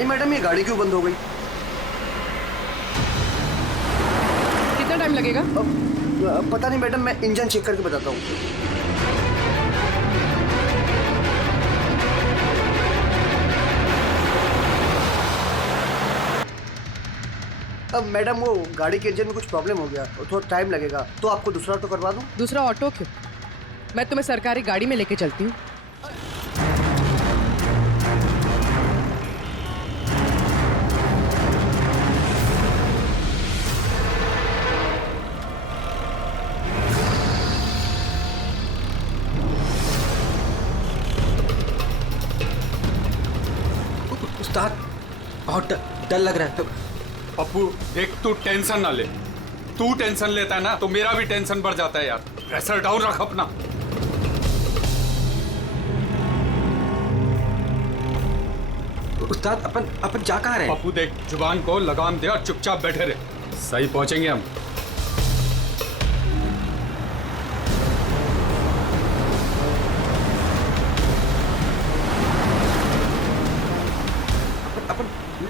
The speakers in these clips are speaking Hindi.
नहीं मैडम, ये गाड़ी क्यों बंद हो गई? कितना टाइम लगेगा? पता नहीं मैडम, मैं इंजन चेक करके बताता हूँ। अब मैडम वो गाड़ी के इंजन में कुछ प्रॉब्लम हो गया, थोड़ा टाइम लगेगा, तो आपको दूसरा ऑटो करवा दूं? दूसरा ऑटो क्यों? मैं तुम्हें सरकारी गाड़ी में लेके चलती हूँ। उस्ताद बहुत डर लग रहा है। पप्पू देख, तू टेंशन ना ले। तू टेंशन लेता है ना तो मेरा भी टेंशन बढ़ जाता है यार। प्रेशर डाउन रख अपना। उस्ताद अपन जा कहाँ रहे हैं? पप्पू देख, जुबान को लगाम दे और चुपचाप बैठे रहे। सही पहुंचेंगे हम।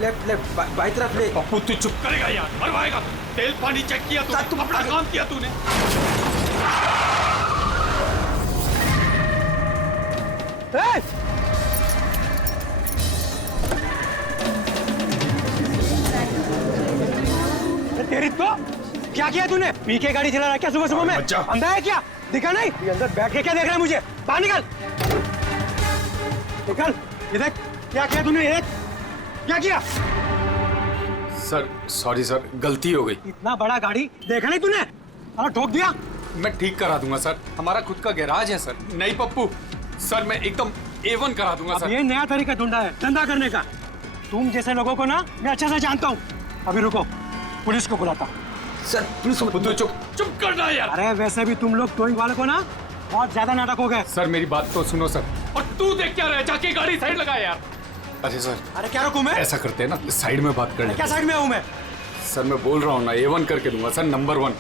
लेफ्ट लेफ्ट बाई तरफ ले। पप्पू तू चुप करेगा यार, मरवाएगा। तेल पानी चेक किया तूने, तुम अपना काम किया तूने। तेरी तो क्या किया तूने? पी के गाड़ी चला रहा है क्या सुबह सुबह में? अंधा है क्या? दिखा नहीं? ये अंदर बैठ के क्या देख रहा है मुझे? बाहर निकल, निकल। ये देख क्या किया तूने, ये देख क्या किया? सर सॉरी सर, गलती हो गई। इतना बड़ा गाड़ी देखा नहीं तूने? अरे ठोक दिया। मैं ठीक करा दूंगा सर, हमारा खुद का गैराज है सर। नहीं पप्पू सर, मैं एकदम A1 करा दूंगा सर। ये नया तरीका ढूंढा है धंधा करने का। तुम जैसे लोगों को ना मैं अच्छे से जानता हूँ। अभी रुको, पुलिस को बुलाता हूँ। सर पुलिस को तू चुप करना यार। अरे वैसे भी तुम लोग टोइंग वाले को ना बहुत ज्यादा नाटक हो गए। सर मेरी बात तो सुनो सर। और तू देख क्या रहा है, जाके गाड़ी साइड लगा यार। अरे सर, अरे क्या रुकूं मैं? ऐसा करते हैं ना, साइड में बात कर ले। क्या साइड में हूँ मैं? सर मैं बोल रहा हूँ ना, A1 करके दूंगा सर, नंबर 1।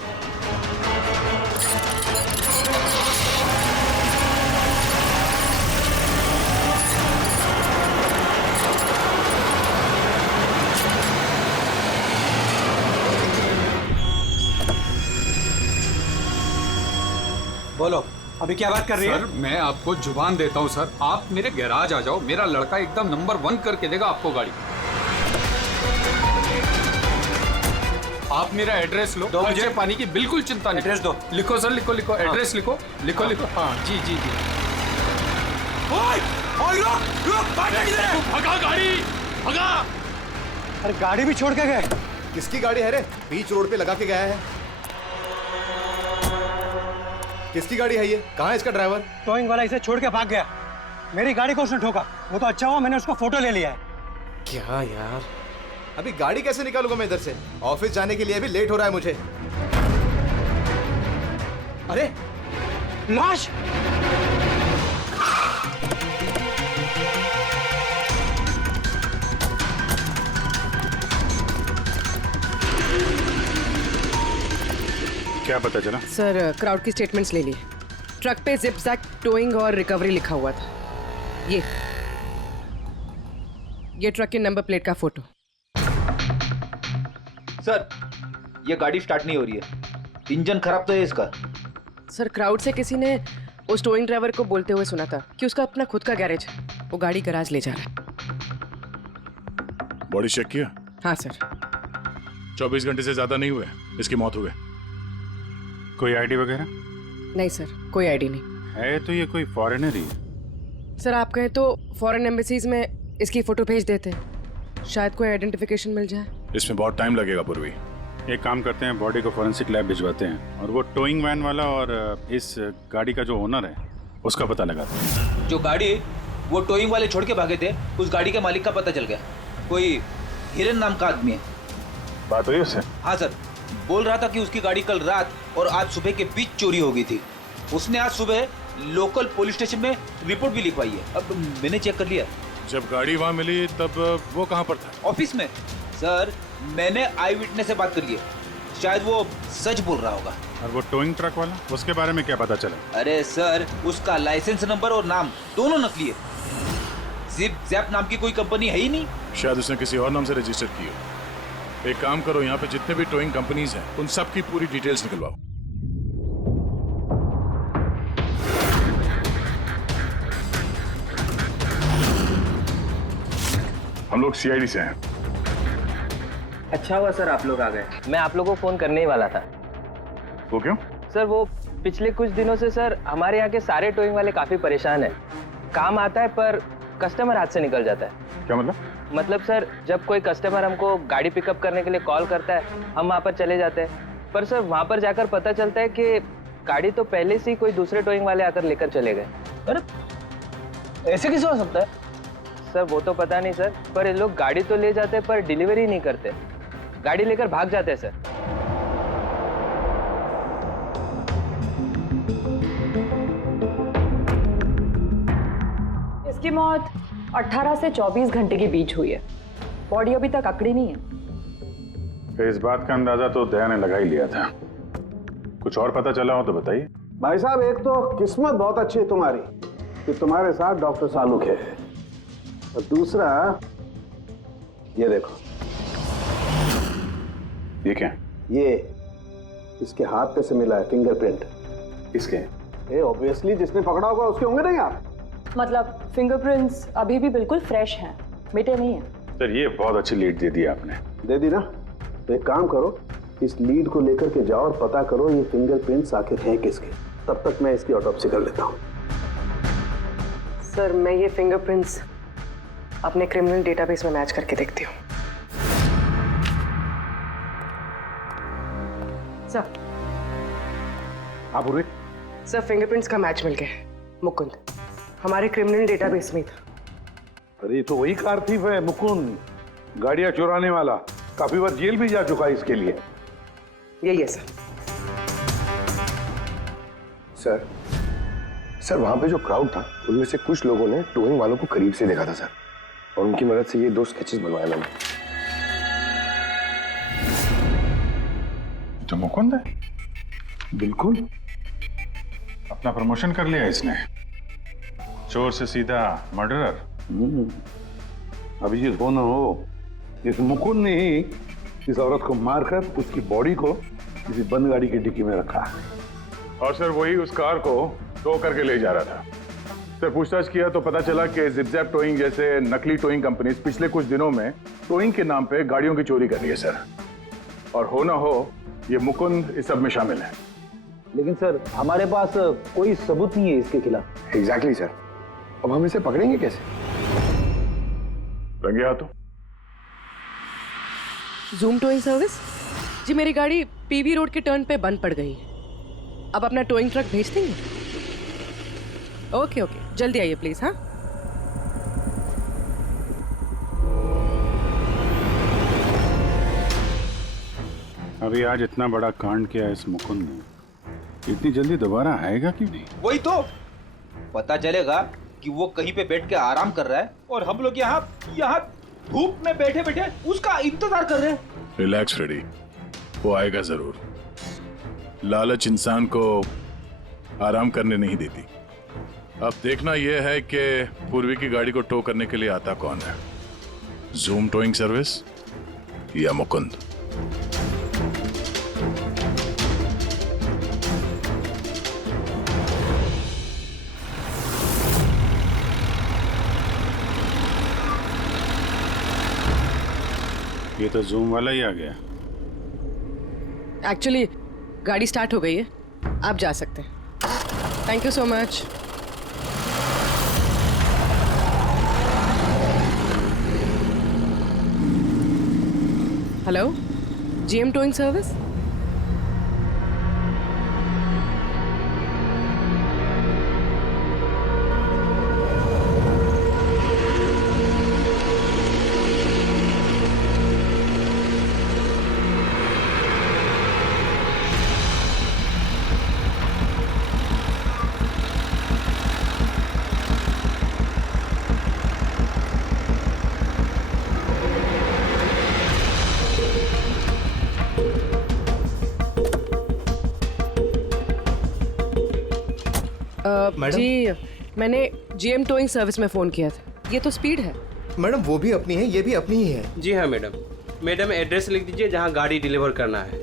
बोलो अभी क्या बात कर रही है? सर मैं आपको जुबान देता हूँ सर, आप मेरे गैराज आ जाओ, मेरा लड़का एकदम नंबर 1 करके देगा आपको गाड़ी। आप मेरा एड्रेस लो, दो मुझे। खर्चे पानी की बिल्कुल चिंता नहीं। एड्रेस दो। लिखो सर, लिखो लिखो, एड्रेस लिखो लिखो लिखो। हाँ जी जी जी। भगा गाड़ी, भगा। अरे गाड़ी भी छोड़ के गए। किसकी गाड़ी है रे? बीच रोड पे लगा के गया है। किसकी गाड़ी है ये? कहाँ है इसका ड्राइवर? टोइंग वाला इसे छोड़ के भाग गया। मेरी गाड़ी को उसने ठोका। वो तो अच्छा हुआ मैंने उसका फोटो ले लिया है। क्या यार, अभी गाड़ी कैसे निकालूंगा मैं इधर से? ऑफिस जाने के लिए अभी लेट हो रहा है मुझे। अरे लाश! क्या पता चला? सर क्राउड की स्टेटमेंट्स ले लिए। ट्रक पे जिप जैक टोइंग और रिकवरी लिखा हुआ था। ये ट्रक के नंबर प्लेट का फोटो। सर ये गाड़ी स्टार्ट नहीं हो रही है, इंजन खराब तो है इसका। सर क्राउड से किसी ने उस टोइंग ड्राइवर को बोलते हुए सुना था कि उसका अपना खुद का गैरेज है, वो गाड़ी गैराज ले जा रहा है। बॉडी चेक किया? हाँ सर। 24 घंटे से ज्यादा नहीं हुए इसकी मौत हुए। कोई आईडी वगैरह? नहीं सर, कोई आईडी नहीं है। तो ये कोई फॉरेनर ही है। सर। आप कहें तो फॉरेन एम्बेसीज में इसकी फोटो भेज देते, शायद कोई आइडेंटिफिकेशन मिल जाए। इसमें बहुत टाइम लगेगा पूर्वी। एक काम करते हैं, बॉडी को फॉरेंसिक लैब भिजवाते हैं और वो टोइंग वैन वाला और इस गाड़ी का जो ओनर है उसका पता लगाते हैं। जो गाड़ी वो टोइंग वाले छोड़ के भागे थे, उस गाड़ी के मालिक का पता चल गया। कोई हिरन नाम का आदमी है। बात हुई उससे? हाँ सर, बोल रहा था कि उसकी गाड़ी कल रात और आज सुबह के बीच चोरी हो गई थी। उसने आज सुबह लोकल पुलिस स्टेशन में रिपोर्ट भी लिखवाई है। अब मैंने चेक कर लिया। जब गाड़ी वहाँ मिली तब वो कहाँ पर था? ऑफिस में। सर मैंने आई विटनेस से बात कर ली है, शायद वो सच बोल रहा होगा। और वो टोइंग ट्रक वाला, उसके बारे में क्या पता चला? अरे सर उसका लाइसेंस नंबर और नाम दोनों नकली है। जिप जैप नाम की कोई कंपनी है ही नहीं। शायद उसने किसी और नाम से रजिस्टर की हो। एक काम करो, यहाँ पे जितने भी टोइंग कंपनीज हैं उन सब की पूरी डिटेल्स निकलवाओ। हम लोग सीआईडी से हैं। अच्छा हुआ सर आप लोग आ गए, मैं आप लोगों को फोन करने ही वाला था। वो क्यों? सर वो पिछले कुछ दिनों से सर हमारे यहाँ के सारे टोइंग वाले काफी परेशान हैं। काम आता है पर कस्टमर हाथ से निकल जाता है। क्या मतलब? मतलब सर जब कोई कस्टमर हमको गाड़ी पिकअप करने के लिए कॉल करता है हम वहाँ पर चले जाते हैं, पर सर वहाँ पर जाकर पता चलता है कि गाड़ी तो पहले से ही कोई दूसरे टोइंग वाले आकर लेकर चले गए। अरे ऐसे कैसे हो सकता है? सर वो तो पता नहीं सर, पर ये लोग गाड़ी तो ले जाते हैं पर डिलीवरी नहीं करते, गाड़ी लेकर भाग जाते हैं सर। इसकी मौत 18 से 24 घंटे के बीच हुई है, बॉडी अभी तक अकड़ी नहीं है। इस बात का अंदाजा तो दया ने लगा ही लिया था। कुछ और पता चला हो तो बताइए। भाई साहब एक तो किस्मत बहुत अच्छी है तुम्हारी कि तुम्हारे साथ डॉक्टर सालुक है, और दूसरा ये देखो। ये क्या? ये इसके हाथ पे से मिला है फिंगरप्रिंट। किसके? ये ऑब्वियसली जिसने पकड़ा होगा उसके होंगे नहीं आप? मतलब फिंगरप्रिंट्स अभी भी बिल्कुल फ्रेश हैं, मिटे नहीं हैं। सर ये बहुत अच्छी लीड दे दी आपने। दे दी ना? तो एक काम करो, इस लीड को लेकर के जाओ और पता करो ये फिंगरप्रिंट्स आखिर हैं किसके। तब तक मैं इसकी ऑटोप्सी कर लेता हूँ। सर मैं ये फिंगरप्रिंट्स अपने क्रिमिनल डेटाबेस में मैच करके देखती हूँ। सर। हाँ पूर्वी। सर फिंगरप्रिंट्स का मैच मिल गया। मुकुंद हमारे क्रिमिनल डेटाबेस में था। अरे ये तो वही कार थीफ है मुकुंद, गाड़ियां चुराने वाला। काफी बार जेल भी जा चुका है इसके लिए। यही है सर। सर वहां पे जो क्राउड था उनमें से कुछ लोगों ने टोइंग वालों को करीब से देखा था सर, और उनकी मदद से ये 2 स्केचेस बनवाए मैंने। तो मुकुंद है? बिल्कुल। अपना प्रमोशन कर लिया इसने, चोर से सीधा मर्डरर। अभी ये हो ना हो, इस मुकुंद ने ही इस औरत को मारकर उसकी बॉडी को किसी बंद गाड़ी की डिक्की में रखा। और सर वही उस कार को टो करके ले जा रहा था। सर पूछताछ किया तो पता चला कि जिप-जैप टोइंग जैसे नकली टोइंग कंपनीज पिछले कुछ दिनों में टोइंग के नाम पे गाड़ियों की चोरी कर रही है सर। और हो ना हो ये मुकुंद इस सब में शामिल है। लेकिन सर हमारे पास कोई सबूत नहीं है इसके खिलाफ। एग्जैक्टली सर, अब हम इसे पकड़ेंगे कैसे? रंगे हाथों। जूम टोइंग सर्विस जी, मेरी गाड़ी पीवी रोड के टर्न पे बंद पड़ गई। अब अपना टोइंग ट्रक भेज देंगे? ओके ओके, जल्दी आइए प्लीज। हाँ अभी आज इतना बड़ा कांड किया इस मुकुंद ने, इतनी जल्दी दोबारा आएगा क्यों नहीं? वही तो पता चलेगा कि वो कहीं पे बैठ के आराम कर रहा है और हम लोग यहाँ धूप में बैठे बैठे उसका इंतजार कर रहे हैं। रिलैक्स फ्रेडी, वो आएगा जरूर। लालच इंसान को आराम करने नहीं देती। अब देखना यह है कि पूर्वी की गाड़ी को टो करने के लिए आता कौन है, जूम टोइंग सर्विस या मुकुंद। ये तो जूम वाला ही आ गया। एक्चुअली गाड़ी स्टार्ट हो गई है, आप जा सकते हैं। Thank you so much. Hello, GM towing service. Madam? जी मैंने जीएम टोइंग सर्विस में फ़ोन किया था। ये तो स्पीड है। मैडम वो भी अपनी है, ये भी अपनी ही है। जी हाँ मैडम। मैडम एड्रेस लिख दीजिए जहाँ गाड़ी डिलीवर करना है।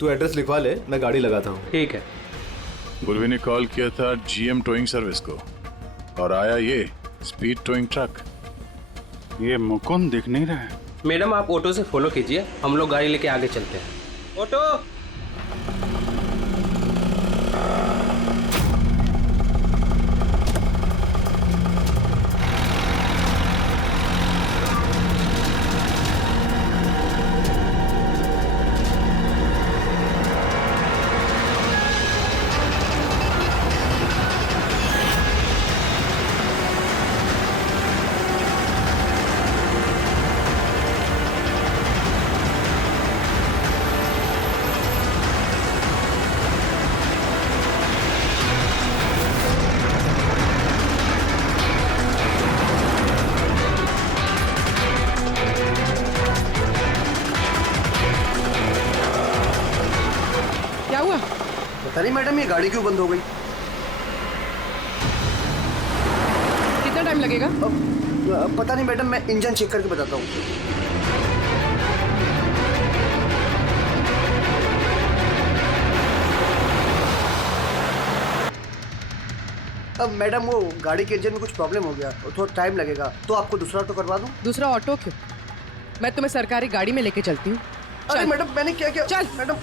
तू एड्रेस लिखवा ले, मैं गाड़ी लगाता हूँ। ठीक है। पूर्वी ने कॉल किया था जीएम टोइंग सर्विस को और आया ये स्पीड टोइंग ट्रक। ये मुकुंद दिख नहीं रहा है। मैडम आप ऑटो से फॉलो कीजिए, हम लोग गाड़ी लेके आगे चलते हैं। ऑटो। क्या हुआ? पता नहीं मैडम, ये गाड़ी क्यों बंद हो गई? कितना टाइम लगेगा? पता नहीं मैडम, मैं इंजन चेक करके बताता हूँ। अब मैडम वो गाड़ी के इंजन में कुछ प्रॉब्लम हो गया, थोड़ा टाइम लगेगा, तो आपको दूसरा ऑटो करवा दूं? दूसरा ऑटो क्यों? मैं तुम्हें सरकारी गाड़ी में लेके चलती हूँ। अरे मैडम, मैंने क्या किया? चल मैडम।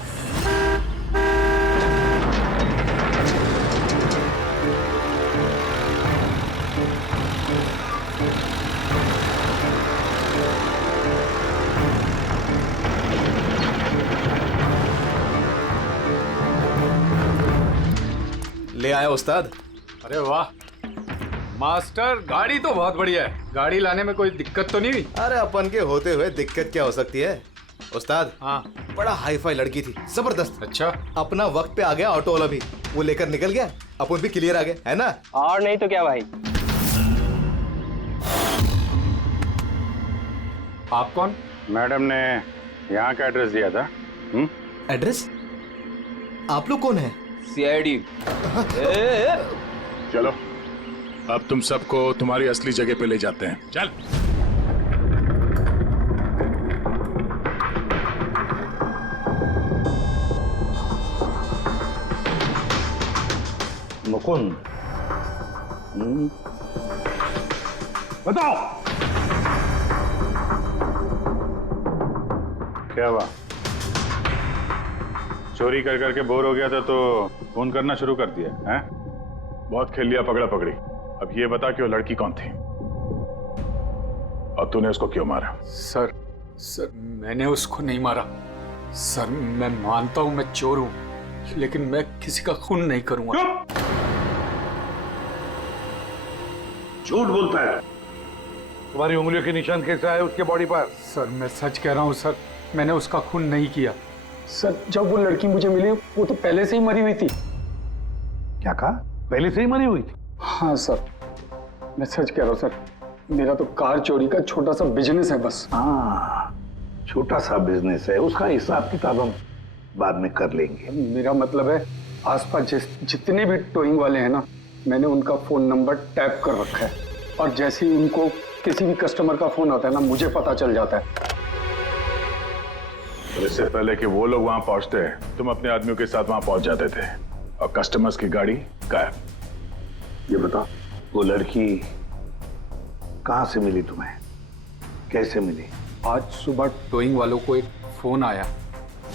ले आया उस्ताद। अरे वाह मास्टर, गाड़ी तो बहुत बढ़िया है। गाड़ी लाने में कोई दिक्कत तो नहीं हुई? अरे अपन के होते हुए दिक्कत क्या हो सकती है उस्ताद? हाँ, बड़ा हाई फाई लड़की थी, जबरदस्त। अच्छा, अपना वक्त पे आ गया ऑटो वाला भी, वो लेकर निकल गया, अपन भी क्लियर आ गए, है ना? और नहीं तो क्या भाई। आप कौन? मैडम ने यहाँ का एड्रेस दिया था। एड्रेस? आप लोग कौन है? सीआईडी। चलो अब तुम सबको तुम्हारी असली जगह पे ले जाते हैं। चल। मुकुंद, बताओ क्या हुआ? चोरी कर करके बोर हो गया था तो फोन करना शुरू कर दिया है? बहुत खेल लिया पकड़ा पकड़ी। अब ये बता कि वो लड़की कौन थी और तूने उसको क्यों मारा? सर मैंने उसको नहीं मारा। सर मैं मानता हूं मैं चोर हूं, लेकिन मैं किसी का खून नहीं करूंगा। झूठ बोलता है। तुम्हारी उंगलियों के निशान कैसे आए उसके बॉडी पर? सर मैं सच कह रहा हूं सर, मैंने उसका खून नहीं किया। सर जब वो लड़की मुझे मिली वो तो पहले से ही मरी हुई थी। क्या कहा? पहले से ही मरी हुई थी? हाँ सर, मैं सच कह रहा हूँ सर। मेरा तो कार चोरी का छोटा सा बिजनेस है बस। हाँ, छोटा सा बिजनेस है, उसका हिसाब किताब हम बाद में कर लेंगे। मेरा मतलब है आसपास जितने भी टोइंग वाले हैं ना, मैंने उनका फोन नंबर टैप कर रखा है और जैसे ही उनको किसी भी कस्टमर का फोन आता है ना, मुझे पता चल जाता है। इससे पहले कि वो लोग वहां पहुंचते तुम अपने आदमियों के साथ वहां पहुंच जाते थे और कस्टमर्स की गाड़ी गायब। ये बता, वो लड़की कहाँ से मिली तुम्हें? कैसे मिली? आज सुबह टोइंग वालों को एक फोन आया,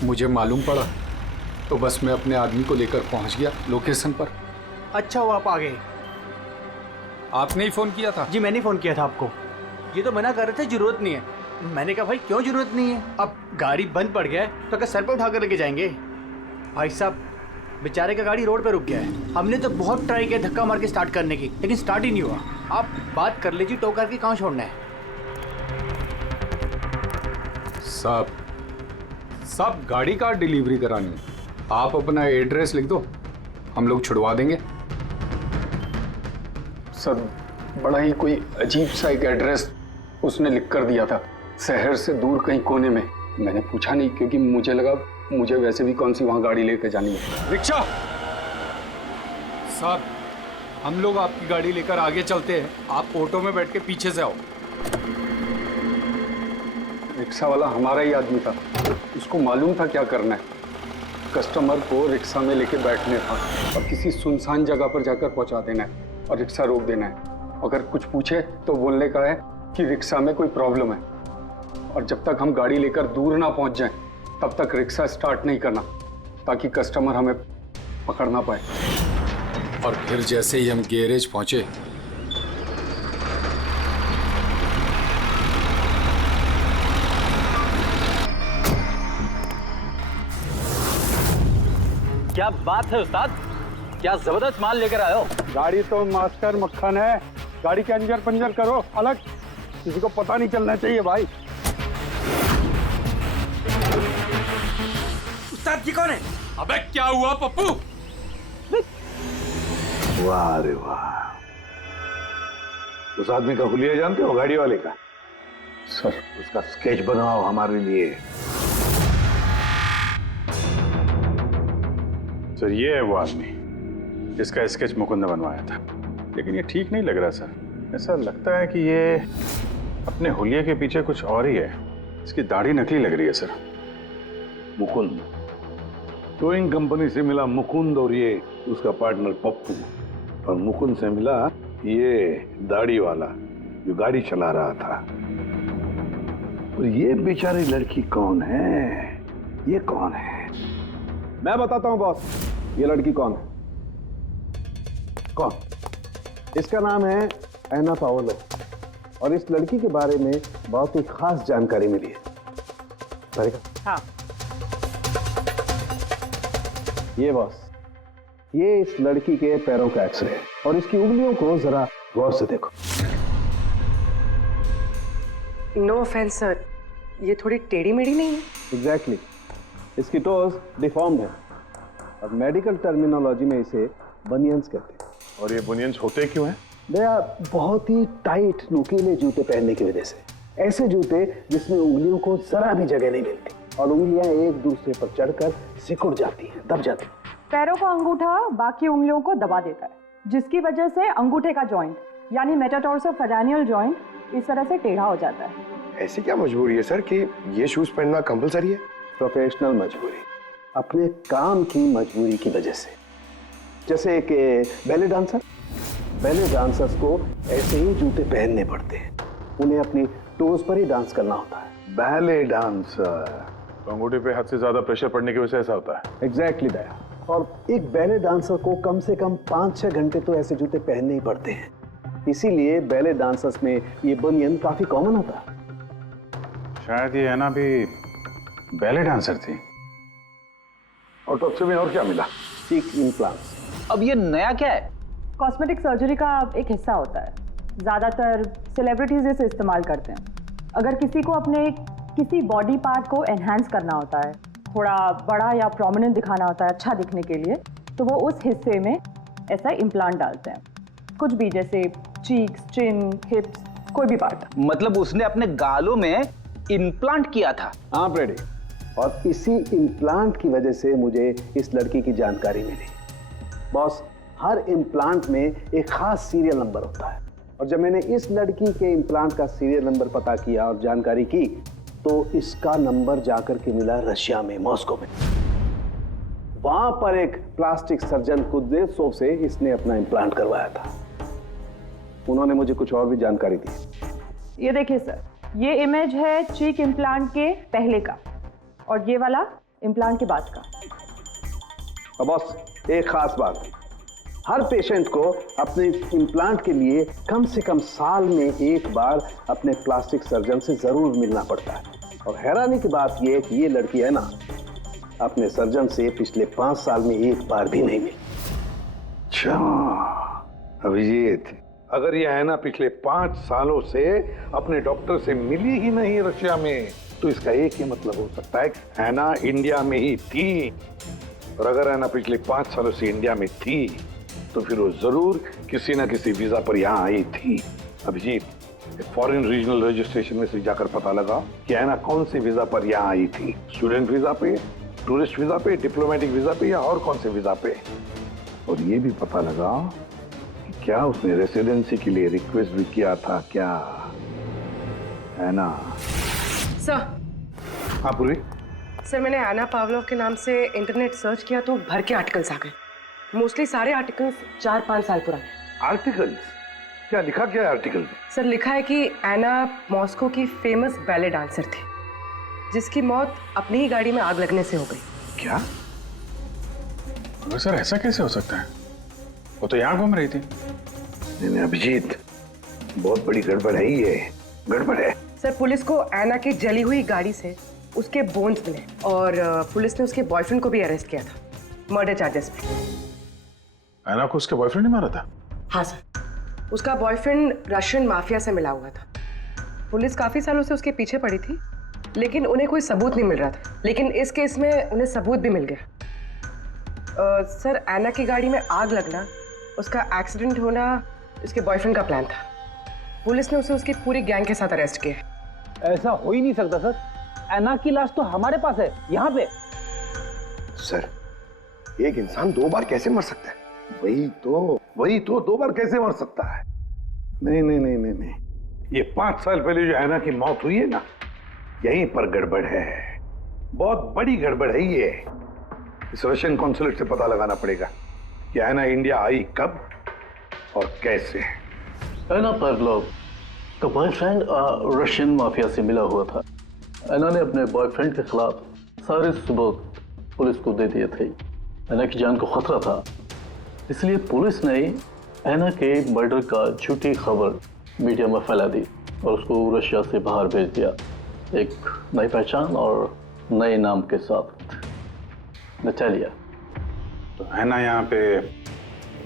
मुझे मालूम पड़ा तो बस मैं अपने आदमी को लेकर पहुंच गया लोकेशन पर। अच्छा वो आप आ गए? आपने ही फोन किया था? जी मैंने फोन किया था आपको। ये तो मना कर रहे थे जरूरत नहीं है। मैंने कहा भाई क्यों जरूरत नहीं है, अब गाड़ी बंद पड़ गया है तो क्या सर पे उठा कर लेके जाएंगे? भाई साहब बेचारे का गाड़ी रोड पे रुक गया है। हमने तो बहुत ट्राई किया धक्का मार के स्टार्ट करने की, लेकिन स्टार्ट ही नहीं हुआ। आप बात कर लीजिए, टो करके कहाँ छोड़ना है? सब गाड़ी का डिलीवरी करानी है। आप अपना एड्रेस लिख दो, हम लोग छुड़वा देंगे। सर बड़ा ही कोई अजीब सा एक एड्रेस उसने लिख कर दिया था, शहर से दूर कहीं कोने में। मैंने पूछा नहीं क्योंकि मुझे लगा मुझे वैसे भी कौन सी वहां गाड़ी लेकर जानी है। रिक्शा साहब, हम लोग आपकी गाड़ी लेकर आगे चलते हैं, आप ऑटो में बैठ के पीछे से आओ। रिक्शा वाला हमारा ही आदमी था, उसको मालूम था क्या करना है। कस्टमर को रिक्शा में लेके बैठने था और किसी सुनसान जगह पर जाकर पहुंचा देना है और रिक्शा रोक देना है। अगर कुछ पूछे तो बोलने का है कि रिक्शा में कोई प्रॉब्लम है, और जब तक हम गाड़ी लेकर दूर ना पहुंच जाएं तब तक रिक्शा स्टार्ट नहीं करना, ताकि कस्टमर हमें पकड़ ना पाए। और फिर जैसे ही हम गैरेज पहुंचे, क्या बात है उस्ताद, क्या जबरदस्त माल लेकर आए हो। गाड़ी तो मास्टर मक्खन है, गाड़ी के अंजर पंजर करो अलग, किसी को पता नहीं चलना चाहिए भाई। उस्ताद जी कौन है? अबे क्या हुआ पप्पू? वाह रे वाह, उस आदमी का हुलिया जानते हो, गाड़ी वाले का? सर उसका स्केच बनाओ हमारे लिए। सर ये है वो आदमी जिसका स्केच मुकुंद ने बनवाया था, लेकिन ये ठीक नहीं लग रहा सर। ऐसा लगता है कि ये अपने हुलिये के पीछे कुछ और ही है। इसकी दाढ़ी नकली लग रही है सर। मुकुंद, टोइंग कंपनी से मिला मुकुंद और ये उसका पार्टनर पप्पू, और मुकुंद से मिला ये दाढ़ी वाला जो गाड़ी चला रहा था। और ये बेचारी लड़की कौन है? ये कौन है? मैं बताता हूँ बॉस, ये लड़की कौन है। कौन? इसका नाम है ऐना पाओलो, और इस लड़की के बारे में बहुत ही खास जानकारी मिली है। हाँ। ये बॉस, ये इस लड़की के पैरों का एक्सरे है, और इसकी उंगलियों को जरा गौर से देखो। नो ऑफेंस सर, ये थोड़ी टेढ़ी मेढ़ी नहीं है? एग्जैक्टली, इसकी टोज डिफॉर्म्ड है, और मेडिकल टर्मिनोलॉजी में इसे बनियंस कहते हैं। और ये बुनियंस होते क्यों हैं? भैया, बहुत ही टाइट नुकीले जूते पहनने की वजह से। ऐसे जूते जिसमें उंगलियों को जरा भी जगह नहीं मिलती, और उंगलियां एक दूसरे पर चढ़कर सिकुड़ जाती हैं, दब जाती हैं। पैरों का अंगूठा बाकी उंगलियों को दबा देता है, जिसकी वजह से अंगूठे का जॉइंट यानी मेटाटार्सोफेरेनियल जॉइंट इस तरह से टेढ़ा हो जाता है। ऐसी क्या मजबूरी है सर कि ये शूज पहनना कंपलसरी है? प्रोफेशनल मजबूरी, अपने काम की मजबूरी की वजह से। जैसे कि बैले डांसर्स को ऐसे ही जूते पहनने पड़ते हैं, उन्हें अपनी टोज पर ही डांस करना होता है। बैले डांसर, तो अंगूठे पे हद से ज्यादा प्रेशर पड़ने की वजह से ऐसा होता है। एग्जैक्टली दया, और एक बैले डांसर को कम से कम 5-6 घंटे तो ऐसे जूते पहनने ही पड़ते हैं। इसीलिए बैले डांसर्स में ये बनियन काफी कॉमन होता है। शायद ये ऐना भी बैले डांसर थी। ऑटोप्सी में और क्या मिला? चीक इम्प्लांट्स। अब ये नया क्या है? कॉस्मेटिक सर्जरी का एक हिस्सा होता है, ज़्यादातर सेलिब्रिटीज इसे इस्तेमाल करते हैं। अगर किसी को अपने किसी बॉडी पार्ट को एनहांस करना होता है, थोड़ा बड़ा या प्रोमिनेंट दिखाना होता है अच्छा दिखने के लिए, तो वो उस हिस्से में ऐसा इम्प्लांट डालते हैं। कुछ भी, जैसे चीक्स, चिन, हिप्स, कोई भी पार्ट। मतलब उसने अपने गालों में इम्प्लांट किया था? हाँ ब्रेडी, और इसी इम्प्लांट की वजह से मुझे इस लड़की की जानकारी मिली। बॉस, हर इम्प्लांट में एक खास सीरियल नंबर होता है, और जब मैंने इस लड़की के इम्प्लांट का सीरियल नंबर पता किया और जानकारी की, तो इसका नंबर जाकर के मिला रशिया में, मॉस्को में। वहां पर एक प्लास्टिक सर्जन कुद्नेत्सोव से इसने अपना इम्प्लांट करवाया था। उन्होंने मुझे कुछ और भी जानकारी दी। ये देखिए सर, ये इमेज है चीक इम्प्लांट के पहले का, और ये वाला इम्प्लांट के बाद का। और बॉस, एक खास बात, हर पेशेंट को अपने इम्प्लांट के लिए कम से कम साल में एक बार अपने प्लास्टिक सर्जन से जरूर मिलना पड़ता है। और हैरानी की बात यह है कि ये लड़की है ना, अपने सर्जन से पिछले 5 साल में एक बार भी नहीं मिली। अच्छा अभिजीत, अगर यह है ना पिछले 5 सालों से अपने डॉक्टर से मिली ही नहीं रशिया में, तो इसका एक ही मतलब हो सकता है हैना इंडिया में ही थी। और अगर हैना पिछले 5 सालों से इंडिया में थी, तो फिर वो जरूर किसी ना किसी वीजा पर यहाँ आई थी। अभिजीत, फॉरेन रीजनल रजिस्ट्रेशन में से जाकर पता लगा कि हैना कौन से वीजा पर यहाँ आई थी। स्टूडेंट वीजा पे, टूरिस्ट वीजा पे, डिप्लोमेटिक वीजा पे, या और कौन से वीजा पे। और ये भी पता लगा कि क्या उसने रेसिडेंसी के लिए रिक्वेस्ट भी किया था क्या, है ना? सर। हाँ पूर्वी। सर मैंने एना पावलोव के नाम से इंटरनेट सर्च किया तो भर के आर्टिकल्स आ गए। मोस्टली सारे आर्टिकल्स 4-5 साल पुराने। आर्टिकल्स? क्या लिखा क्या है आर्टिकल में? सर लिखा है कि एना मॉस्को की फेमस बैले डांसर थी जिसकी मौत अपनी ही गाड़ी में आग लगने से हो गई। क्या? सर ऐसा कैसे हो सकता है? वो तो यहाँ घूम रही थी। नहीं अभिजीत, बहुत बड़ी गड़बड़ है ये, गड़बड़ है। सर पुलिस को एना की जली हुई गाड़ी से उसके बोन्स मिले और पुलिस ने उसके बॉयफ्रेंड को भी अरेस्ट किया था मर्डर चार्जेस पे। एना को उसके बॉयफ्रेंड ने मारा था? हाँ सर, उसका बॉयफ्रेंड रशियन माफिया से मिला हुआ था। पुलिस काफी सालों से उसके पीछे पड़ी थी लेकिन उन्हें कोई सबूत नहीं मिल रहा था, लेकिन इस केस में उन्हें सबूत भी मिल गया। सर एना की गाड़ी में आग लगना, उसका एक्सीडेंट होना इसके बॉयफ्रेंड का प्लान था। पुलिस ने उसे उसकी पूरी गैंग के साथ अरेस्ट किया। ऐसा हो ही नहीं सकता सर, एना की लाश तो हमारे पास है यहाँ पे। सर एक इंसान 2 बार कैसे मर सकता है? वही तो 2 बार कैसे मर सकता है? नहीं, ये 5 साल पहले जो एना की मौत हुई है ना, यहीं पर गड़बड़ है, बहुत बड़ी गड़बड़ है ये। इस रशियन कॉन्सुलेट से पता लगाना पड़ेगा कि एना इंडिया आई कब और कैसे। एना पावलोव का बॉयफ्रेंड रशियन माफिया से मिला हुआ था। एना ने अपने बॉयफ्रेंड के खिलाफ सारे सबूत पुलिस को दे दिए थे। एना की जान को खतरा था, इसलिए पुलिस ने एना के मर्डर का झूठी खबर मीडिया में फैला दी और उसको रशिया से बाहर भेज दिया, एक नई पहचान और नए नाम के साथ, नटालिया। तो एना यहाँ पे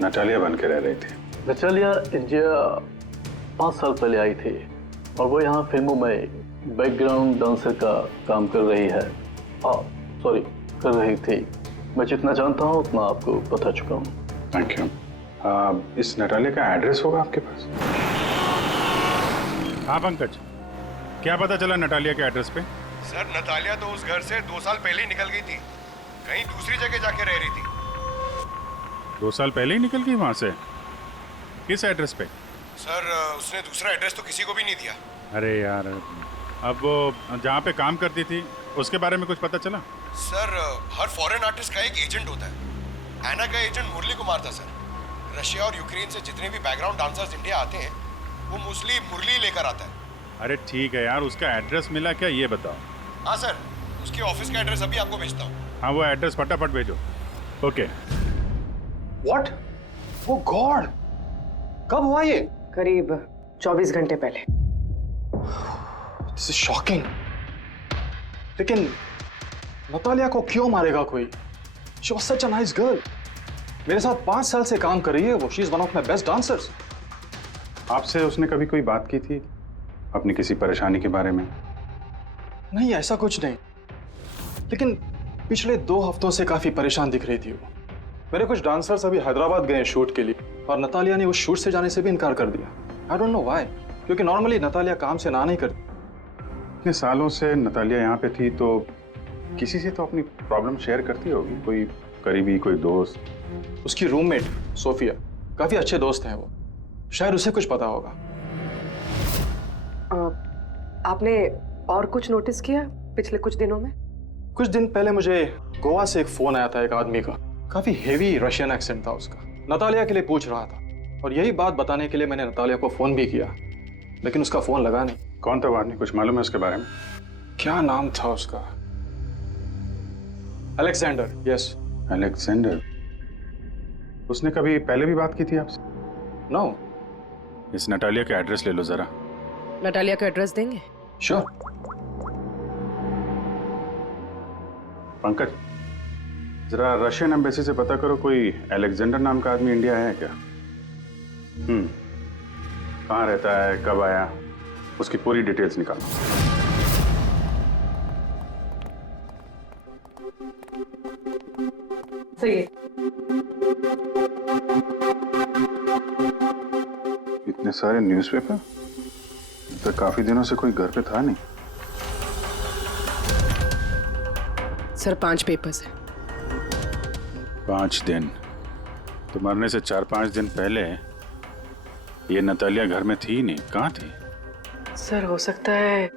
नटालिया बन के रह रही थी? नटालिया इंडिया 5 साल पहले आई थी और वो यहाँ फिल्मों में बैकग्राउंड डांसर का काम कर रही है। कर रही थी। मैं जितना जानता हूँ उतना आपको बता चुका हूँ। Thank you. इस नटालिया का एड्रेस होगा आपके पास? हाँ पंकज, क्या पता चला नटालिया के एड्रेस पे? सर नतालिया तो उस घर से 2 साल पहले ही निकल गई थी, कहीं दूसरी जगह जाके रह रही थी। 2 साल पहले ही निकल गई वहां से? किस एड्रेस पे? सर उसने दूसरा एड्रेस तो किसी को भी नहीं दिया। अरे यार, अब वो जहाँ पे काम करती थी उसके बारे में कुछ पता चला? सर हर फॉरेन आर्टिस्ट का एक एजेंट होता है। एना का एजेंट मुरली कुमार था सर। रशिया और यूक्रेन से जितने भी बैकग्राउंड डांसर्स इंडिया आते हैं वो मोस्टली मुरली लेकर आता है। अरे ठीक है यार, उसका एड्रेस मिला क्या ये बताओ? हाँ सर, उसके ऑफिस का एड्रेस अभी आपको भेजता हूँ। हाँ वो एड्रेस फटाफट भेजो। ओके। व्हाट? ओ गॉड, कब हुआ ये? करीब 24 घंटे पहले। This is shocking. लेकिन नतालिया को क्यों मारेगा कोई? She was such a nice girl. मेरे साथ 5 साल से काम कर रही है वो। She is one of my best dancers. आपसे उसने कभी कोई बात की थी अपनी किसी परेशानी के बारे में? नहीं, ऐसा कुछ नहीं, लेकिन पिछले 2 हफ्तों से काफी परेशान दिख रही थी वो। मेरे कुछ डांसर्स अभी हैदराबाद गए शूट के लिए और नतालिया ने उस शूट से जाने से भी इनकार कर दिया। आई डोंट नो व्हाई, क्योंकि नॉर्मली नतालिया काम से ना नहीं करती। इतने सालों से नतालिया यहाँ पे थी तो किसी से तो अपनी प्रॉब्लम शेयर करती होगी, कोई करीबी, कोई दोस्त। उसकी रूममेट सोफिया, काफी अच्छे दोस्त हैं वो, शायद उसे कुछ पता होगा। आपने और कुछ नोटिस किया पिछले कुछ दिनों में? कुछ दिन पहले मुझे गोवा से एक फोन आया था एक आदमी का, काफी हेवी रशियन एक्सेंट था उसका। नतालिया के लिए पूछ रहा था और यही बात बताने के लिए मैंने नतालिया को फोन भी किया, लेकिन उसका फोन लगा नहीं। कौन था वो आदमी, कुछ मालूम है उसके बारे में? क्या नाम था उसका? अलेक्जेंडर। Yes, Alexander. उसने कभी पहले भी बात की थी आपसे? नो। इस नटालिया का एड्रेस ले लो जरा। नटालिया का एड्रेस देंगे? श्योर। पंकज, जरा रशियन एम्बेसी से पता करो कोई अलेक्जेंडर नाम का आदमी इंडिया है क्या? कहाँ रहता है, कब आया, उसकी पूरी डिटेल्स निकालो। सही है। इतने सारे न्यूज़पेपर, तो काफी दिनों से कोई घर पे था नहीं। सर 5 पेपर्स हैं। 5 दिन? तो मरने से 4-5 दिन पहले ये नतालिया घर में थी नहीं, कहाँ थी? सर हो सकता है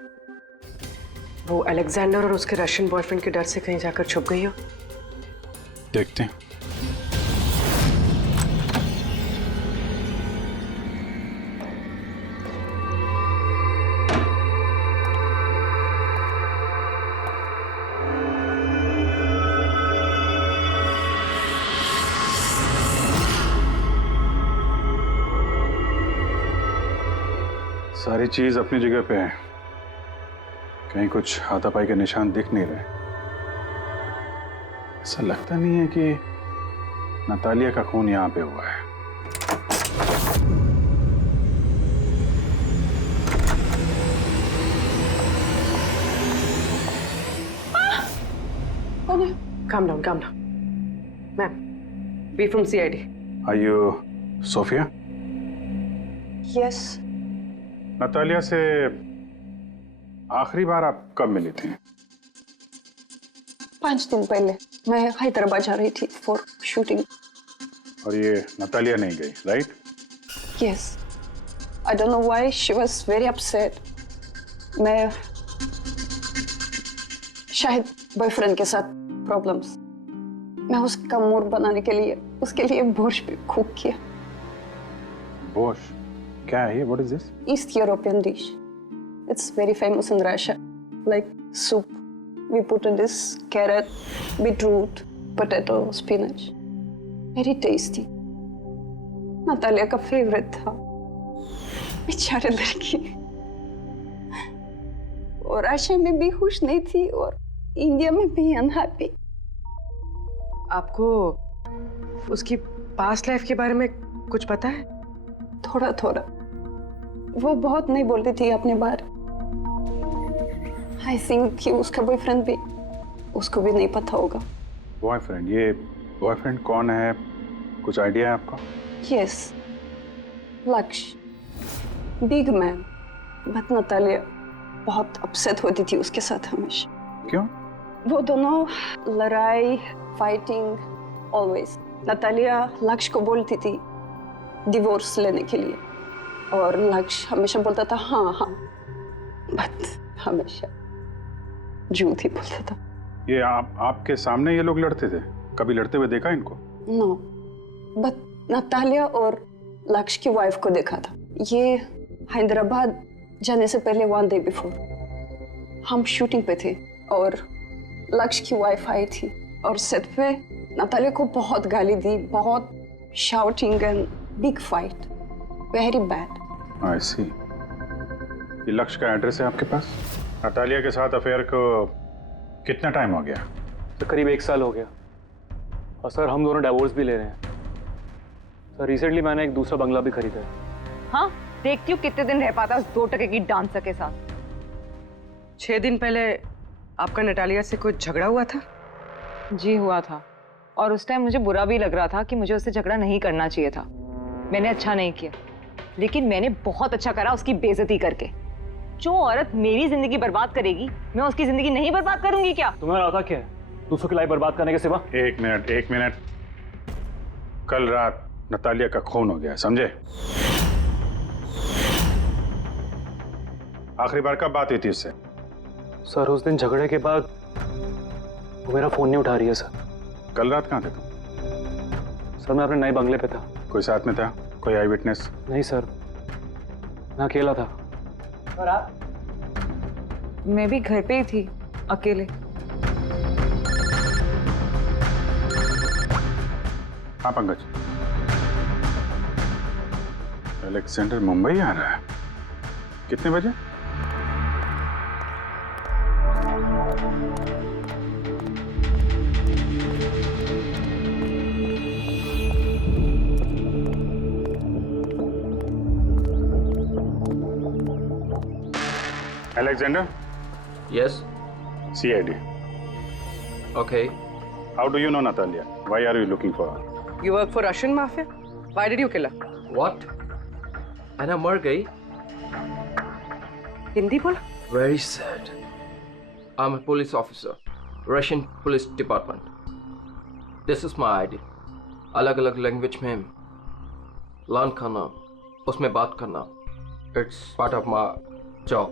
वो अलेक्जेंडर और उसके रशियन बॉयफ्रेंड के डर से कहीं जाकर छुप गई हो। देखते हैं। सारी चीज अपनी जगह पे है, कहीं कुछ हाथापाई के निशान दिख नहीं रहे। ऐसा लगता नहीं है कि नतालिया का खून यहां पे हुआ है। Calm down, calm down. Ma'am, we from CID. Are you Sophia? Yes. Natalia से आखिरी बार आप कब मिली थी? 5 दिन पहले मैं हैदराबाद जा रही थी फॉर शूटिंग। और ये नतालिया नहीं गई, right? Yes. I don't know why she was very upset. मैं शायद बॉयफ्रेंड के साथ प्रॉब्लम्स। मैं उसका मूड बनाने के लिए उसके लिए बोर्श भी कुक किया। बोर्श? क्या है ये? What is this? East European dish. It's very famous in Russia. Like soup. We put in this carrot, beetroot, potato, spinach. Very tasty. Natalia का फेवरेट था। बेचारे लड़की। और रशिया में भी खुश नहीं थी और इंडिया में भी अनहैप्पी। आपको उसकी पास्ट लाइफ के बारे में कुछ पता है? थोड़ा थोड़ा। वो बहुत नहीं बोलती थी अपने बारे। आई थिंक कि उसका बॉयफ्रेंड भी उसको भी नहीं पता होगा। बॉयफ्रेंड? ये बॉयफ्रेंड कौन है? कुछ आइडिया है आपका? यस, लक्ष्य, बिग मैन। बट नतालिया बहुत अपसेट होती थी उसके साथ हमेशा। क्यों? वो दोनों लड़ाई, फाइटिंग, ऑलवेज। नतालिया लक्ष्य को बोलती थी डिवोर्स लेने के लिए और लक्ष्य हमेशा बोलता था हाँ हाँ, बट हमेशा झूठ ही बोलता था। ये आपके सामने ये लोग लड़ते थे? कभी लड़ते हुए देखा इनको? नो, बट नतालिया और लक्ष्य की वाइफ को देखा था। ये हैदराबाद जाने से पहले 1 डे बिफोर हम शूटिंग पे थे और लक्ष्य की वाइफ आई थी और सेट पे नतालिया को बहुत गाली दी, बहुत shouting and big fight, very bad. I see. ये लक्ष्य का एड्रेस है आपके पास? नतालिया के साथ अफेयर को कितना टाइम हो गया? तो करीब 1 साल हो गया और सर हम दोनों डिवोर्स भी ले रहे हैं। सर रिसेंटली मैंने एक दूसरा बंगला भी खरीदा है। हाँ, देखती हूँ कितने दिन रह पाता उस 2 टके की डांसर के साथ। 6 दिन पहले आपका नतालिया से कुछ झगड़ा हुआ था? जी हुआ था और उस टाइम मुझे बुरा भी लग रहा था कि मुझे उससे झगड़ा नहीं करना चाहिए था। मैंने अच्छा नहीं किया, लेकिन मैंने बहुत अच्छा करा उसकी बेइज्जती करके। जो औरत मेरी जिंदगी बर्बाद करेगी, मैं उसकी जिंदगी नहीं बर्बाद करूंगी क्या? तुम्हारा इरादा क्या है दूसरों की लाइफ बर्बाद करने के सिवा? एक मिनट। कल रात नतालिया का खून हो गया, समझे? आखिरी बार कब बात हुई थी उससे? सर उस दिन झगड़े के बाद वो मेरा फोन नहीं उठा रही है सर। कल रात कहाँ थे तुम? सर मैं अपने नए बंगले पे था। कोई साथ में था? कोई आई विटनेस? नहीं सर, मैं अकेला था। और आप? मैं भी घर पे ही थी, अकेले। हाँ पंकज, अलेक्जेंडर मुंबई आ रहा है। कितने बजे? Alexander? Yes. CID. Okay. How do you know Natalia? Why are you looking for her? You work for Russian mafia? Why did you kill her? What? Anna मर गई? हिंदी बोल? Very sad. I'm a police officer, Russian Police Department. This is my ID. अलग-अलग लैंग्वेज में लॉन का नाम उसमें बात करना, it's part of my job.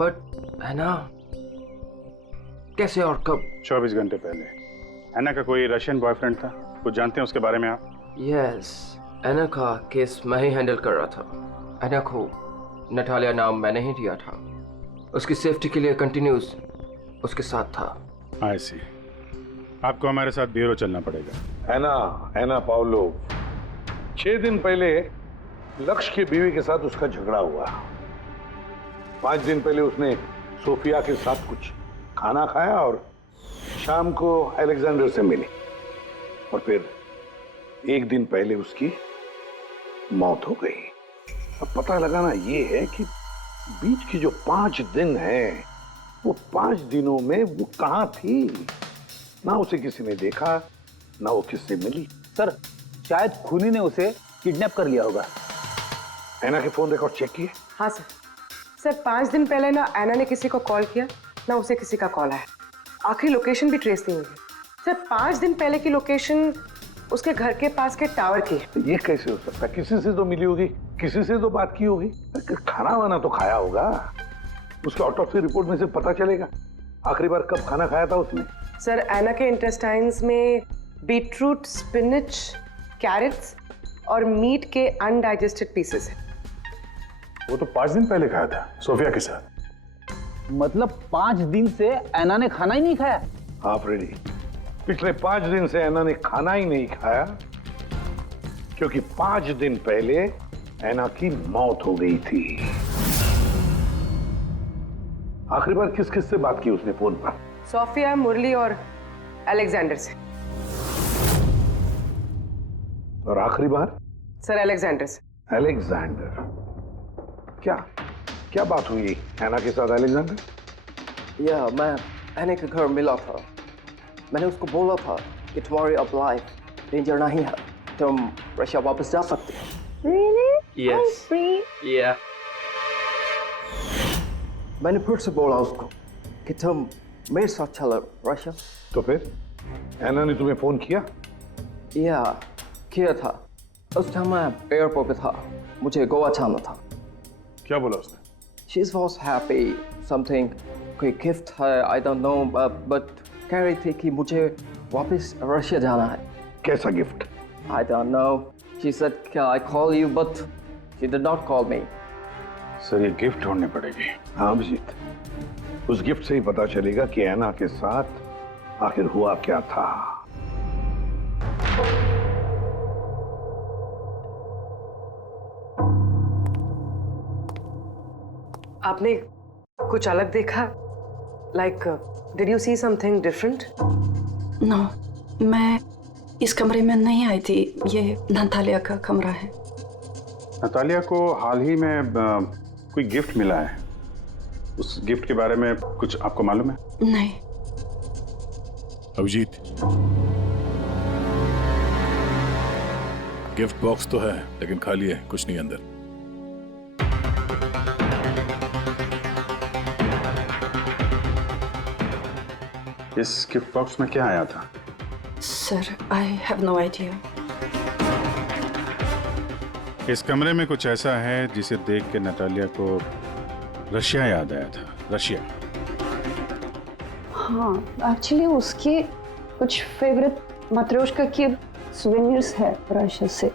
But है ना, कैसे और कब? 24 घंटे पहले एना का कोई रशियन बॉयफ्रेंड था, कुछ जानते हैं उसके बारे में आप? यस, एना का केस मैं ही हैंडल कर रहा था। एना को नटालिया नाम मैंने ही दिया था, उसकी सेफ्टी के लिए कंटिन्यूस उसके साथ था। आई सी, आपको हमारे साथ ब्यूरो चलना पड़ेगा। एना पाउलो, 6 दिन पहले लक्ष्य की बीवी के साथ उसका झगड़ा हुआ। 5 दिन पहले उसने सोफिया के साथ कुछ खाना खाया और शाम को अलेक्जेंडर से मिली, और फिर 1 दिन पहले उसकी मौत हो गई। अब पता लगाना ये है कि बीच की जो 5 दिन हैं, वो 5 दिनों में वो कहाँ थी। ना उसे किसी ने देखा, ना वो किससे मिली। सर, शायद खूनी ने उसे किडनैप कर लिया होगा। एना के फोन रिकॉर्ड चेक किए? हाँ सर। सर 5 दिन पहले ना एना ने किसी को कॉल किया, ना उसे किसी का कॉल आया। आखिरी लोकेशन भी ट्रेस नहीं हुई। सर 5 दिन पहले की लोकेशन उसके घर के पास के टावर की है। ये कैसे हो सकता है? किसी से तो मिली होगी, किसी से तो बात की होगी, खाना वाना तो खाया होगा। उसके ऑटोप्सी रिपोर्ट में से पता चलेगा आखिरी बार कब खाना खाया था उसने। सर एना के इंटेस्टाइन्स में बीटरूट, स्पिनच, कैरेट्स और मीट के अनडाइजेस्टेड पीसेस हैं। वो तो 5 दिन पहले खाया था सोफिया के साथ। मतलब 5 दिन से एना ने खाना ही नहीं खाया? हाँ फ्रेडी, पिछले 5 दिन से एना ने खाना ही नहीं खाया, क्योंकि 5 दिन पहले एना की मौत हो गई थी। आखिरी बार किस किस से बात की उसने फोन पर? सोफिया, मुरली और अलेक्जेंडर से। और आखिरी बार? सर अलेक्जेंडर से। अलेक्जेंडर? क्या बात हुई एना के साथ अलेक्जेंडर? या मैं एना के घर मिला था। मैंने उसको बोला था कि तुम्हारी अब लाइफ डेंजर नहीं है, तुम रशिया वापस जा सकते हो। Really? Yes. I'm free. Yeah. मैंने फिर से बोला उसको कि तुम मेरे साथ चलो रशिया। तो फिर एना ने तुम्हें फोन किया? या किया था। उस टाइम मैं एयरपोर्ट पे था, मुझे गोवा जाना था। क्या बोला उसने? She was happy, something कोई गिफ्ट है, I don't know, but कह रही थी कि मुझे वापस रशिया जाना है। कैसा gift? I don't know. She said, "Can I call you?" But she did not call me. Sir ये गिफ्ट ढूंढनी पड़ेगी। हाँ अभिजीत, उस गिफ्ट से ही पता चलेगा कि एना के साथ आखिर हुआ क्या था। आपने कुछ अलग देखा? Like, did you see something different? No, मैं इस कमरे में नहीं आई थी। ये नतालिया का कमरा है। नतालिया को हाल ही में कोई गिफ्ट मिला है। उस गिफ्ट के बारे में कुछ आपको मालूम है? नहीं। अभिजीत, गिफ्ट बॉक्स तो है लेकिन खाली है, कुछ नहीं अंदर। इस गिफ्ट बॉक्स में क्या आया था? Sir, I have no idea. इस कमरे में कुछ ऐसा है जिसे देख के नतालिया को रशिया याद आया था। रशिया? हाँ, एक्चुअली उसकी कुछ फेवरेट मात्रोश्का की सुवेनियर्स है रशिया से।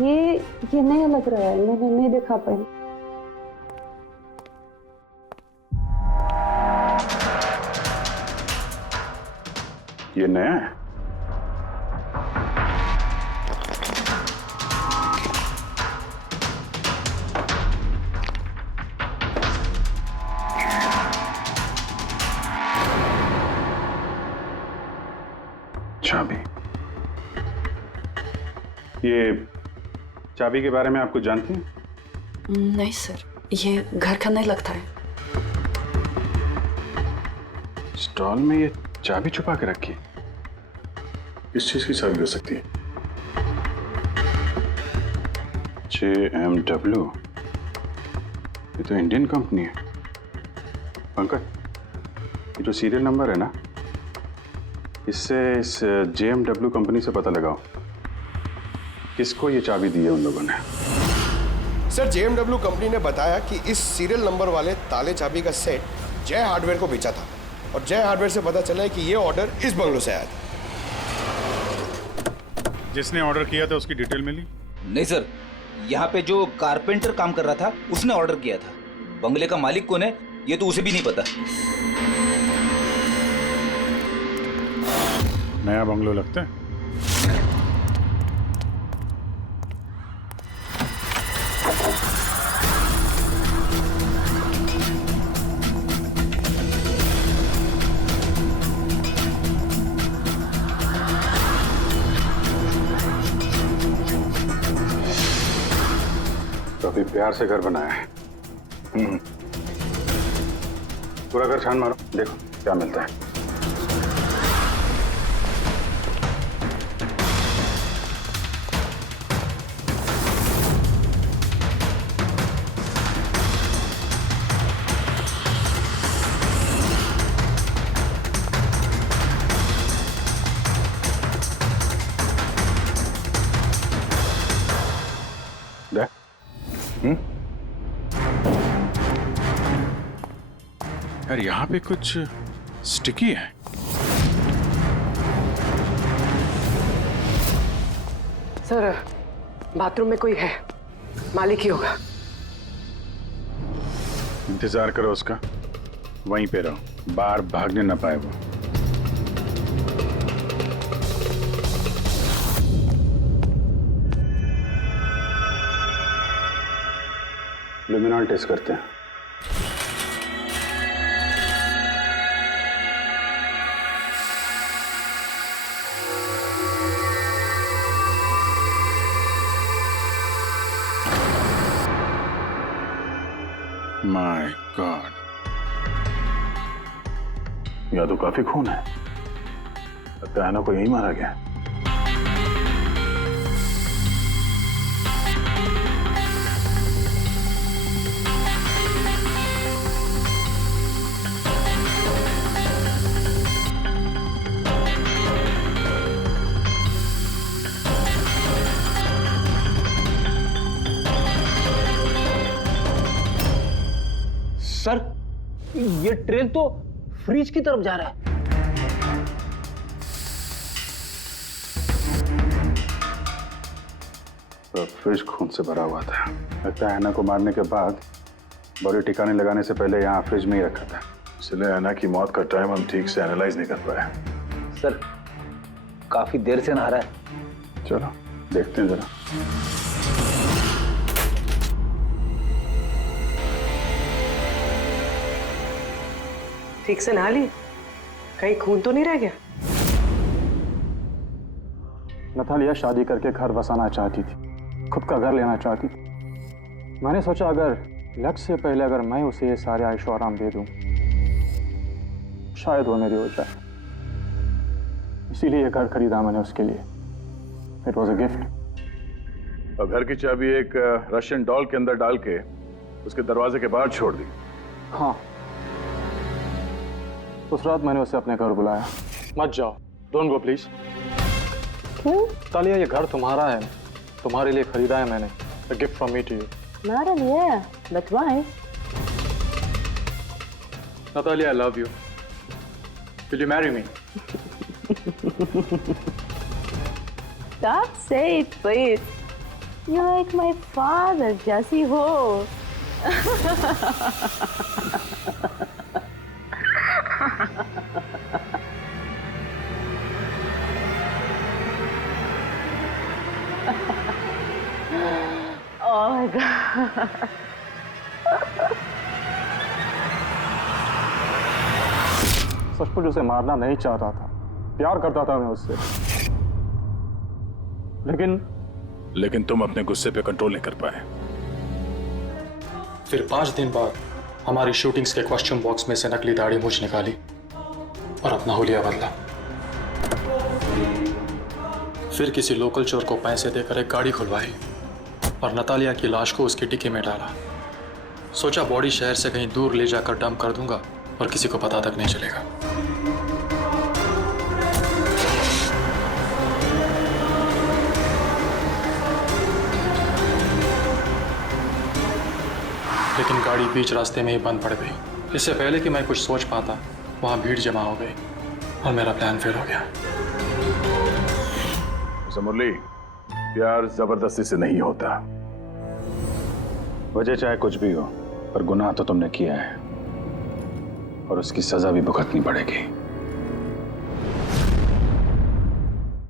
ये नया लग रहा है, मैंने नहीं देखा पहले। ये नया है? चाबी। ये चाबी के बारे में आप कुछ जानती हैं? नहीं सर, ये घर का नहीं लगता है। स्टॉल में ये चाबी छुपा के रखी। किस चीज की चाबी हो सकती है? JMW, ये तो इंडियन कंपनी है। पंकज, ये जो सीरियल नंबर है ना, इससे इस JMW कंपनी से पता लगाओ किसको ये चाबी दी है उन लोगों ने? सर JMW कंपनी ने बताया कि इस सीरियल नंबर वाले ताले चाबी का सेट जय हार्डवेयर को बेचा था और जय हार्डवेयर से पता चला है कि ये ऑर्डर इस बंगलों से आया था। जिसने ऑर्डर किया था उसकी डिटेल मिली? नहीं सर, यहाँ पे जो कारपेंटर काम कर रहा था उसने ऑर्डर किया था। बंगले का मालिक कौन है ये तो उसे भी नहीं पता। नया बंगलो लगता है। काफी प्यार से घर बनाया है। पूरा घर छान मारो, देखो क्या मिलता है। यार यहाँ पे कुछ स्टिकी है। सर बाथरूम में कोई है, मालिक ही होगा। इंतजार करो उसका, वहीं पे रहो, बाहर भागने ना पाए वो। लुमिनॉल टेस्ट करते हैं। माय गॉड, या तो काफी खून है, लगता है ऐना को यही मारा गया। सर ये ट्रेन तो फ्रिज की तरफ जा रहा है। तो फ्रिज खून से भरा हुआ था। लगता है ऐना को मारने के बाद बॉडी ठिकाने लगाने से पहले यहाँ फ्रिज में ही रखा था, इसलिए ऐना की मौत का टाइम हम ठीक से एनालाइज नहीं कर पाए। सर काफी देर से नहा रहा है। चलो देखते हैं जरा। ठीक से नहा ली, कहीं खून तो नहीं रह गया? नतालिया शादी करके घर बसाना चाहती थी, खुद का घर लेना चाहती थी। मैंने सोचा अगर लक से पहले अगर मैं उसे ये सारे आयशो आराम दे दूं, शायद वो मेरी हो जाए। इसीलिए घर खरीदा मैंने उसके लिए। It was a gift. और घर की चाबी एक रशियन डॉल के अंदर डाल के उसके दरवाजे के बाहर छोड़ दी। हाँ, उस रात मैंने उसे अपने घर बुलाया। मत जाओ, डोंट गो प्लीज। क्यों? तालिया ये घर तुम्हारा है, तुम्हारे लिए खरीदा है मैंने। A gift from me to you. Not yeah, but why? Natalia, I love you. Will you marry me? Stop saying it, please. You're like my father, Jesse Ho. Oh my God. सचमुच उसे मारना नहीं चाहता था, प्यार करता था मैं उससे, लेकिन तुम अपने गुस्से पे कंट्रोल नहीं कर पाए। फिर 5 दिन बाद हमारी शूटिंग्स के क्वेश्चन बॉक्स में से नकली दाढ़ी मूछ निकाली और अपना हुलिया बदला। फिर किसी लोकल चोर को पैसे देकर एक गाड़ी खुलवाई और नतालिया की लाश को उसकी डिक्की में डाला। सोचा बॉडी शहर से कहीं दूर ले जाकर डंप कर दूंगा और किसी को पता तक नहीं चलेगा। लेकिन गाड़ी बीच रास्ते में ही बंद पड़ गई। इससे पहले कि मैं कुछ सोच पाता वहाँ भीड़ जमा हो गई और मेरा प्लान फेल हो गया। मुरली, प्यार जबरदस्ती से नहीं होता। वजह चाहे कुछ भी हो, पर गुनाह तो तुमने किया है और उसकी सजा भी भुगतनी पड़ेगी।